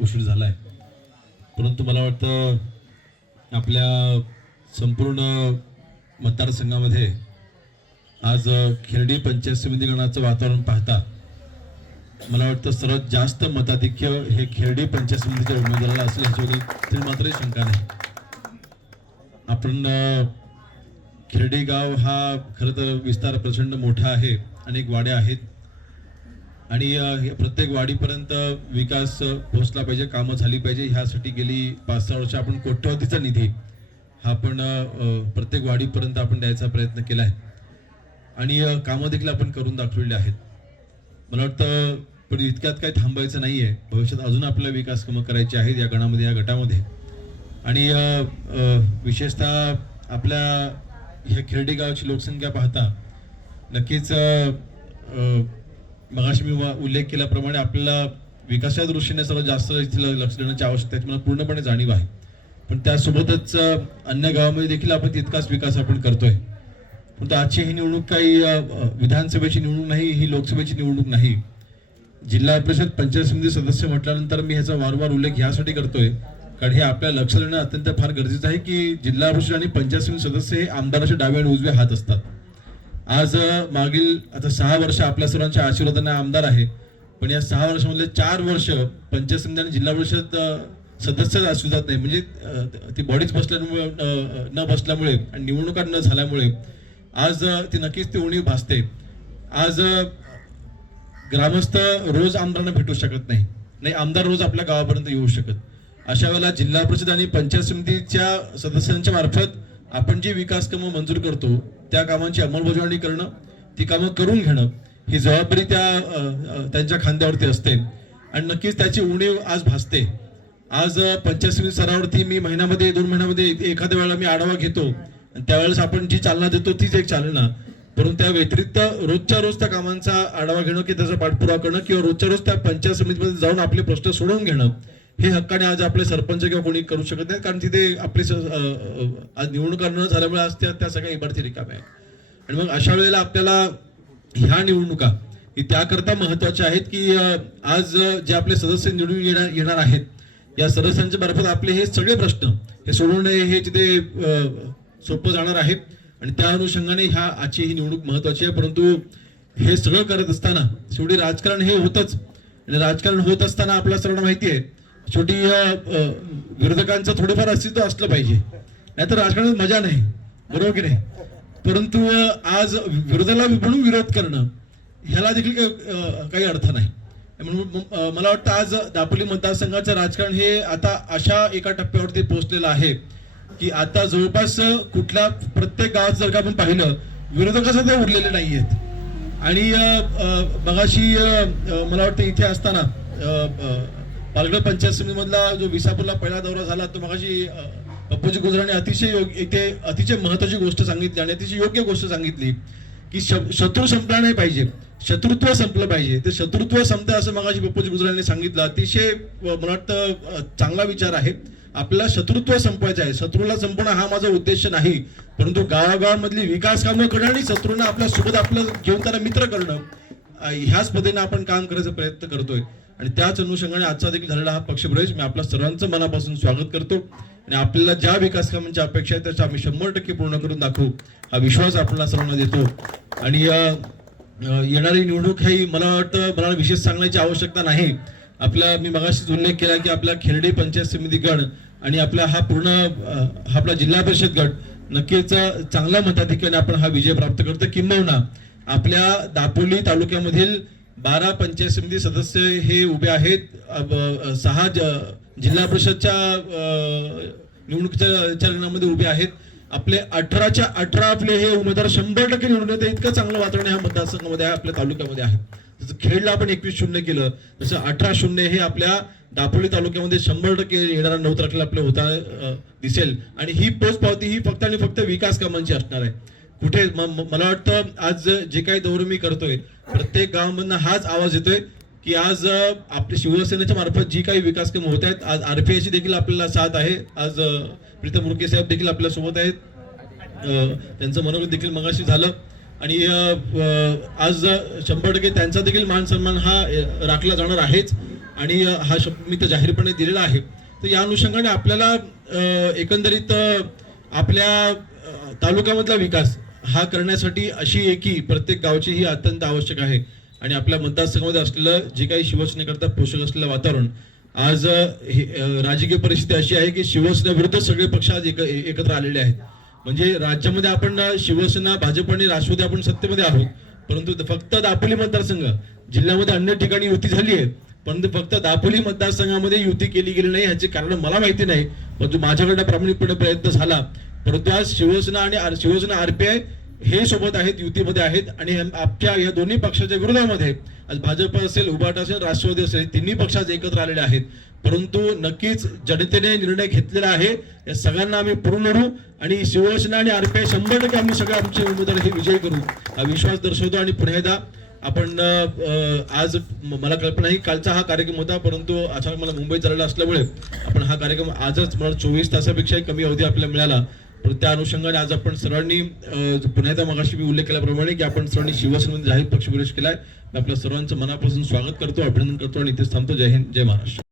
उशीर झाला आहे, परंतु मला वाटतं आपल्या संपूर्ण मतदारसंघामध्ये आज खिरडी पंचायत समिती गणाचं वातावरण पाहता मला वाटतं सर्वात जास्त मताधिक्य हे खिरडी पंचायत समितीच्या उमेदवाराला असेल याच्याबद्दल मात्र शंका नाही. आपण खिरडी गाव हा खरं तर विस्तार प्रचंड मोठा आहे, अनेक वाड्या आहेत आणि प्रत्येक वाडीपर्यंत विकास पोहोचला पाहिजे, कामं झाली पाहिजे. ह्यासाठी गेली 5-6 वर्ष आपण कोट्यवधीचा निधी हा आपण प्रत्येक वाडीपर्यंत आपण द्यायचा प्रयत्न केला आहे आणि कामं देखील आपण करून दाखवलेली आहेत. मला वाटतं पण इतक्यात काही थांबायचं नाही आहे. भविष्यात अजून आपल्याला विकास कामं करायची आहेत या गणामध्ये, या गटामध्ये. आणि विशेषतः आपल्या ह्या खिरडी गावाची लोकसंख्या पाहता नक्कीच मगाशी मी उल्लेख केल्याप्रमाणे आपल्याला विकासाच्या दृष्टीने सर्वात जास्त इथलं लक्ष देण्याची आवश्यकता आहे, मला पूर्णपणे जाणीव आहे. पण त्यासोबतच अन्य गावामध्ये देखील आपण तितकाच विकास आपण करतोय. पण आजची ही निवडणूक काही विधानसभेची निवडणूक नाही, ही लोकसभेची निवडणूक नाही. जिल्हा परिषद पंचायत समिती सदस्य म्हटल्यानंतर मी ह्याचा वारंवार उल्लेख ह्यासाठी करतोय कारण हे आपल्या लक्ष देणं अत्यंत फार गरजेचं आहे की जिल्हा परिषद आणि पंचायत समिती सदस्य हे आमदाराचे डावे आणि उजवे हात असतात. आज मागील आता 6 वर्ष आपल्या सर्वांच्या आशीर्वादाने आमदार आहे, पण या 6 वर्षामधले 4 वर्ष पंचायत समिती आणि जिल्हा परिषद सदस्य असू जात नाही. म्हणजे ती बॉडीज बसल्यामुळे न बसल्यामुळे आणि निवडणुका न झाल्यामुळे आज ती नक्कीच ती उणीव भासते. आज ग्रामस्थ रोज आमदारांना भेटू शकत नाही, आमदार रोज आपल्या गावापर्यंत येऊ शकत. अशा वेळेला जिल्हा परिषद आणि पंचायत समितीच्या सदस्यांच्या मार्फत आपण जी विकास कामं मंजूर करतो त्या कामांची अंमलबजावणी करणं, ती कामं करून घेणं ही जबाबदारी त्यांच्या खांद्यावरती असते आणि नक्कीच त्याची उणीव आज भासते. आज पंचायत समिती स्तरावरती मी महिन्यामध्ये 2 महिन्यामध्ये एखाद्या वेळेला मी आढावा घेतो आणि त्यावेळेस आपण जी चालना देतो तीच एक चालना, परंतु त्या व्यतिरिक्त रोजच्या रोज त्या कामांचा आढावा घेणं की त्याचा पाठपुरावा करणं किंवा रोजच्या रोज त्या पंचायत समितीमध्ये जाऊन आपले प्रश्न सोडवून घेणं हे हक्काने आज आपले सरपंच किंवा कोणी करू शकत नाही. कारण तिथे आपले आज निवडणुका न झाल्यामुळे आज त्या सगळ्या इमारती रिकाम्या आहेत. आणि मग अशा वेळेला आपल्याला ह्या निवडणुका ही त्याकरता महत्वाच्या आहेत की आज जे आपले सदस्य निवडून येणार आहेत या सदस्यांच्या मार्फत आपले हे सगळे प्रश्न हे सोडवणे हे तिथे सोपं जाणार आहे आणि त्या अनुषंगाने आजची ही निवडणूक महत्वाची आहे. परंतु हे सगळं करत असताना शेवटी राजकारण हे होतच आणि राजकारण होत असताना आपल्या सर्वांना माहिती आहे शेवटी विरोधकांचं थोडंफार अस्तित्व असलं पाहिजे, नाहीतर राजकारणात मजा नाही, बरोबर की नाही. परंतु आज विरोधाला म्हणून विरोध करणं ह्याला देखील काही अर्थ नाही. म्हणून मला वाटतं आज दापोली मतदारसंघाचं राजकारण हे आता अशा एका टप्प्यावरती पोहोचलेलं आहे की आता जवळपास कुठल्या प्रत्येक गावात जर का आपण पाहिलं विरोधकाचं ते उरलेले नाही आहेत. आणि मगाशी मला वाटतं इथे असताना पालघर पंचायत समितीमधला जो विसापूरला पहिला दौरा झाला तो मगाशी पप्पूजी गुजराने अतिशय महत्वाची गोष्ट सांगितली आणि अतिशय योग्य गोष्ट सांगितली की शत्रू संपला नाही पाहिजे, शत्रुत्व संपलं पाहिजे. ते शत्रुत्व संपतं असं मगाशी पप्पूजी गुजराने सांगितलं. अतिशय मला वाटतं चांगला विचार आहे. आपल्याला शत्रुत्व संपवायचं आहे, शत्रूला संपवणं हा माझा उद्देश नाही, परंतु गावागावांमधली विकास कामं करणं आणि शत्रूंना आपल्या सोबत आपलं घेऊन त्यांना मित्र करणं ह्याच पद्धतीने आपण काम करायचा प्रयत्न करतोय. आणि त्याच अनुषंगाने आजचा देखील झालेला हा पक्षप्रवेश मी आपल्या सर्वांचं मनापासून स्वागत करतो आणि आपल्याला ज्या विकास कामांची अपेक्षा आहे त्याच्या आम्ही 100% पूर्ण करून दाखवू हा विश्वास आपल्याला सर्वांना देतो. आणि येणारी निवडणूक ही मला वाटतं मला विशेष सांगण्याची आवश्यकता नाही. मी मगाशीच उल्लेख केला की आपला खिरडी पंचायत समिती गण आणि आपला आपला जिल्हा परिषद गट नक्कीच चांगल्या मताधिक्याने आपण हा विजय प्राप्त करतो. किंबहुना आपल्या दापोली तालुक्यामधील 12 पंचायत समिती सदस्य हे उभे आहेत. 6 जिल्हा परिषदच्या निवडणुकीच्या रिंगणामध्ये उभे आहेत. आपले 18च्या 18 आपले हे उमेदवार 100% निवडून येते. इतकं चांगलं वातावरण ह्या मतदारसंघामध्ये आहे, आपल्या तालुक्यामध्ये आहे. जसं खेडला आपण 21-0 केलं तसं 18-0 हे आपल्या दापोली तालुक्यामध्ये 100% येणाऱ्या 9 तारखेला आपलं होता दिसेल. आणि ही पोचपावती ही फक्त आणि फक्त विकास कामांची असणार आहे. कुठे मला वाटतं आज जे काही दौरे मी करतोय प्रत्येक गावामधून हाच आवाज येतोय की आज आपल्या शिवसेनेच्या मार्फत जी काही विकास कामं होत आहेत, आज आरपीआयची देखील आपल्याला साथ आहे. आज प्रीतम मुरके साहेब देखील आपल्या सोबत आहेत, त्यांचं मनोगत देखील मगाशी झालं आणि आज 100% त्यांचा देखील मान सन्मान हा राखला जाणार आहेच. आणि हा शब्द मी तर जाहीरपणे दिलेला आहे. तर या अनुषंगाने आपल्याला एकंदरीत आपल्या तालुक्यामधला विकास हा करण्यासाठी अशी एकी प्रत्येक गावची ही अत्यंत आवश्यक आहे. आणि आपल्या मतदारसंघामध्ये असलेलं जे काही शिवसेनेकरता पोषक असलेलं वातावरण आज राजकीय परिस्थिती अशी आहे की शिवसेना विरुद्ध सगळे पक्ष आज एकत्र आलेले आहेत. म्हणजे राज्यामध्ये आपण शिवसेना, भाजप आणि राष्ट्रवादी आपण सत्तेमध्ये आहोत, परंतु फक्त दापोली मतदारसंघ, जिल्ह्यामध्ये अन्य ठिकाणी युती झाली आहे, परंतु फक्त दापोली मतदारसंघामध्ये युती केली गेली नाही. ह्याचे कारण मला माहिती नाही, परंतु माझ्याकडे प्रामाणिकपणे प्रयत्न झाला. परंतु आज शिवसेना आणि शिवसेना आरपीआय हे सोबत आहेत, युतीमध्ये आहेत. आणि आपल्या या दोन्ही पक्षाच्या विरोधामध्ये आज भाजप असेल, उभाटा असेल, राष्ट्रवादी असेल, तिन्ही पक्ष आज एकत्र आलेले आहेत. परंतु नक्कीच जनतेने निर्णय घेतलेला आहे. या सगळ्यांना आम्ही पुरून लढू आणि शिवसेना आणि आरपीआय 100% आम्ही सगळे आमचे उमेदवार हे विजयी करू हा विश्वास दर्शवतो. आणि पुन्हा एकदा आपण आज मला कल्पना ही कालचा हा कार्यक्रम होता, परंतु अचानक मला मुंबईत झालेला असल्यामुळे आपण हा कार्यक्रम आजच मला 24 तासापेक्षाही कमी अवधी आपल्याला मिळाला. पण त्या अनुषंगाने आज आपण सर्वांनी पुन्हा एकदा मगाशी मी उल्लेख केल्याप्रमाणे की आपण सर्वांनी शिवसेनेमध्ये जाहीर पक्षप्रवेश केलाय. मी आपल्या सर्वांचं मनापासून स्वागत करतो, अभिनंदन करतो आणि इथेच थांबतो. जय हिंद, जय महाराष्ट्र.